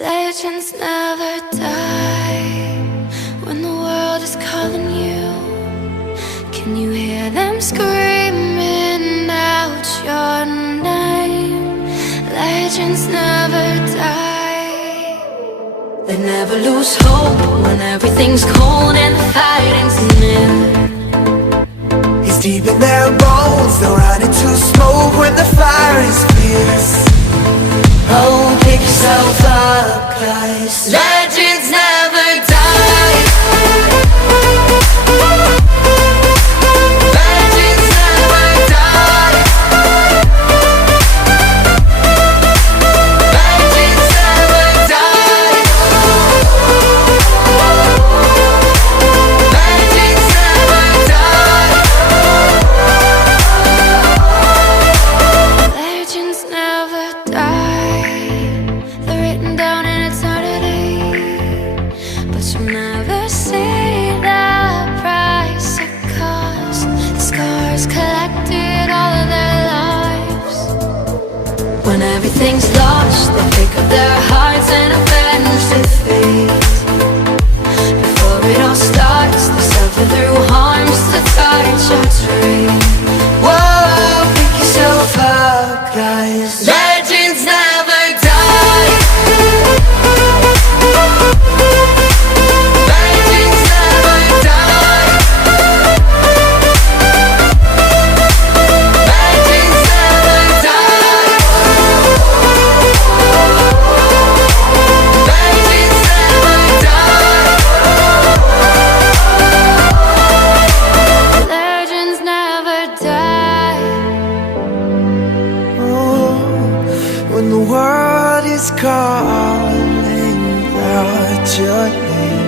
Legends never die when the world is calling you. Can you hear them screaming out your name? Legends never die. They never lose hope when everything's cold and the fighting's near. It's deep in their bones, they'll run into smoke when the fire is fierce. Oh, pick yourself up, 'cause legends never die. Legends never die. Legends never die. Legends never die. Legends never die. They're written down in eternity, but you'll never see the price it cost. The scars collected all of their lives. When everything's lost, they pick up their hearts and avenge defeat. Before it all starts, they suffer through harms to touch your tree. Whoa, pick yourself up, guys. Legends never die. Legends never die. Legends never die. Legends never die. Legends never die. When the world is calling out your name,